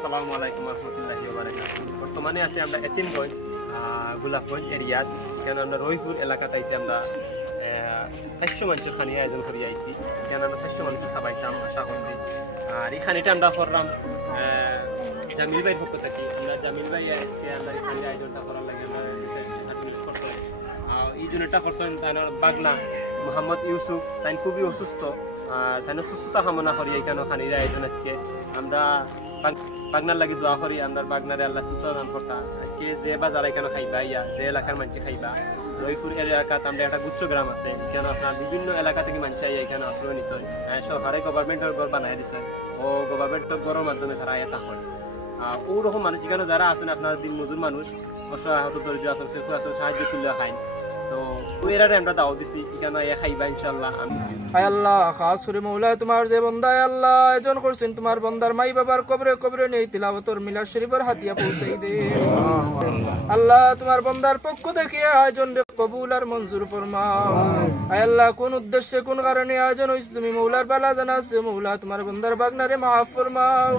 আসসালামু আলাইকুম রহমতুল্লাহি ওয়া বারাকাতুহু। বর্তমানে আছি আমরা এতিমগঞ্জ গোলাপগঞ্জ এরিয়াত। কেন আমরা রহিপুর এলাকাতে আইছি আমরা 400 মানুষের খানি আয়োজন করি আইছি। কেন আমরা 400 মানুষের খাবাইতাম আশা করছি। আর এই খানিটা আমরা করলাম জামিল ভাইয়ের পক্ষ থেকে। আমরা জামিল ভাই আজকে আমরা এই খানি আয়োজনটা করার লাগে আমরা এই জন্যটা করছেন তাই বাগনা মোহাম্মদ ইউসুফ তাই খুবই অসুস্থ। আর তাই সুস্থতা কামনা করি এইখানে খানির আয়োজন আজকে আমরা বাগনার লাগি দোয়া করি আমরা বাগনারে আল্লাহ সুস্থ দান করতা। আজকে যে বাজার এখানে খাইবা ইয়া যে এলাকার মানুষ খাইবা রহিপুর এলাকাতে আমরা একটা গুচ্ছ গ্রাম আছে এখানে আপনার বিভিন্ন এলাকা থেকে মানুষ আইয়া এখানে আশ্রয় নিশ্চয় সরকারে গভর্নমেন্টের ঘর বানাই দিছে ও গভর্নমেন্টের ঘরের মাধ্যমে তারা এটা হয়। ওরকম মানুষ এখানে যারা আছেন আপনার দিন মজুর মানুষ অসহায় হত দরিদ্র আছেন ফেকু আছেন সাহায্য তুলে খাইন। তো ওইরারে আমরা দাও দিছি এখানে খাইবা ইনশাল্লাহ। হায় আল্লাহ খাস করে মৌলা তোমার যে বন্দা আল্লাহ আয়োজন করছেন তোমার বন্দার মাই বাবার কবরে কবরে নেই তিলাওয়াতর মিলাদ শরীফের হাতিয়া পৌঁছাই দে আল্লাহ। তোমার বন্দার পক্ষ থেকে আয়োজন কবুল আর মঞ্জুর ফরমাও। হায় আল্লাহ কোন উদ্দেশ্যে কোন কারণে আয়োজন হইছে তুমি মৌলার বালা জানা আছে মৌলা তোমার বন্দার বাগনারে মাফ ফরমাও।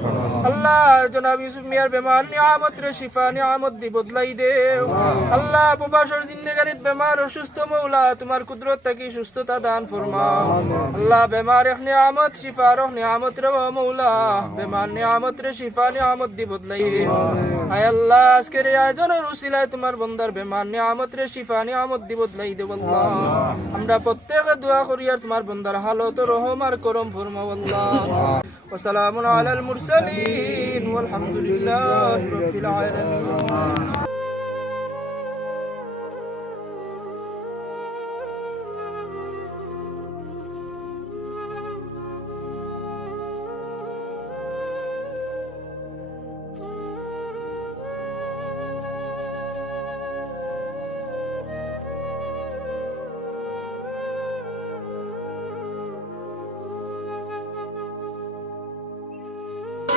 আল্লাহ জনাব ইউসুফ মিয়ার বেমার নিয়ামত রে শিফা নিয়ামত দি বদলাই দেও আল্লাহ। প্রবাসর জিন্দেগানিত বেমার অসুস্থ মৌলা তোমার কুদরত থাকি সুস্থতা দান ফরমাও আল্লাহ। বেমার এক নিয়ামত শিফা রহ নিয়ামত রে মৌলা বেমার নিয়ামত রে শিফা নিয়ামত দি বদলাই দেও। হায় আল্লাহ আজকের এই আয়োজনের উসিলায় তোমার বন্দার বেমার নিয়ামত রে শিফা নিয়ামত দি বদলাই দেও আল্লাহ। আমরা প্রত্যেকে দোয়া করি আর তোমার বন্দার হালত রহম আর করম ফরমাও আল্লাহ। وسلام على المرسلين والحمد لله رب العالمين.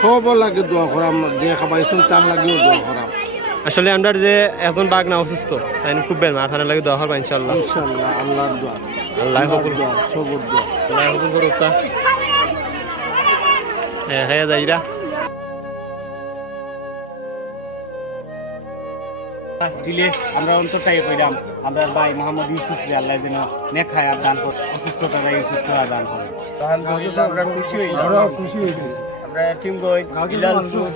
সব লাগে দোয়া করাম যে খাবাইছুন তার লাগেও দোয়া করাম। আসলে আমরা যে একজন বাগনা অসুস্থ তাই খুব বেমার থানার লাগে দোয়া করবা ইনশাল্লাহ। ইনশাআল্লাহ আল্লাহর দোয়া আল্লাহ কবুল দোয়া সবর দোয়া আল্লাহ কবুল করুক তা হ্যাঁ যাইরা দিলে আমরা অন্তরটাই কইরাম আমরা ভাই মোহাম্মদ ইউসুফ রে আল্লাহ যেন নেক হায়াত দান করে অসুস্থতা যাই সুস্থ হয়ে দান করে। আলহামদুলিল্লাহ আমরা খুশি হই আমরা খুশি হয়েছি। আমরা এতিমগঞ্জ বিলালপুর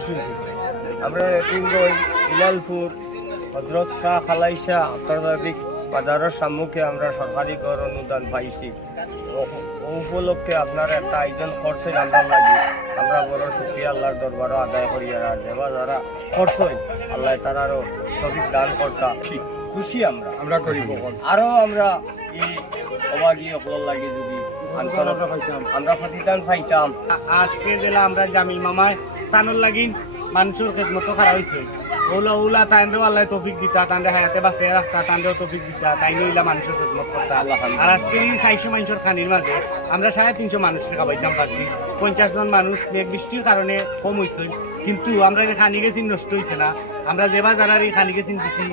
আমরা এতিমগঞ্জ বিলালপুর হযরত শাহ খালাইশা আন্তর্জাতিক বাজারের সম্মুখে আমরা সরকারি ঘর অনুদান পাইছি। ও উপলক্ষে আপনারা একটা আয়োজন করছেন আমরা লাগি আমরা বড় শুকরিয়া আল্লাহর দরবারে আদায় করি। আর যেবা যারা করছেন আল্লাহ তারারও তৌফিক দান করতা খুশি আমরা করিব। আরো আমরা এই অবাগী অকল লাগি যদি আমরা প্রতিদান পাইতাম। আজকে জেলা আমরা জামিল মামায় তানোর লাগিন মানুষের খেদমত করা হয়েছে ওলা ওলা তাইনরেও আল্লাহ তৌফিক দিতা তানরে হায়াতে বাঁচে রাখতা তানরেও তৌফিক দিতা তাই নিলা মানুষের খেদমত করতা আল্লাহ। আর আজকে এই 400 মানুষের খানির মাঝে আমরা 350 মানুষকে খাবাইতাম পারছি। 50 জন মানুষ মেঘ বৃষ্টির কারণে কম হয়েছে কিন্তু আমরা এই খানি গেছি নষ্ট হয়েছে না। আমরা যেবা যারা এই খানি গেছি দিছি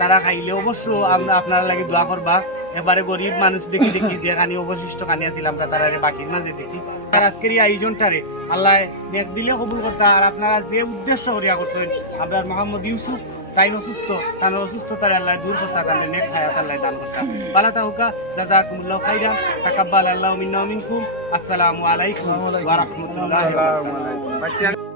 তারা খাইলে অবশ্য আমরা আপনারা লাগে দোয়া করবা। এবারে গরিব মানুষ দেখি দেখি যে খানি অবশিষ্ট খানি আছিল আমরা তারা বাকির মাঝে দিছি। আর আজকের এই আয়োজনটারে আল্লাহ নেক দিলে কবুল করতা। আর আপনারা যে উদ্দেশ্য করিয়া করছেন আপনার মোহাম্মদ ইউসুফ তাই অসুস্থ তার অসুস্থতার আল্লাহ দূর করতা তার নেক হায়াত আল্লাহ দান করতা। বালা তাহুকা জাযাকুমুল্লাহু খাইরান তাকাব্বাল আল্লাহু মিন্না ওয়া মিনকুম। আসসালামু আলাইকুম ওয়া রাহমাতুল্লাহি ওয়া বারাকাতুহু।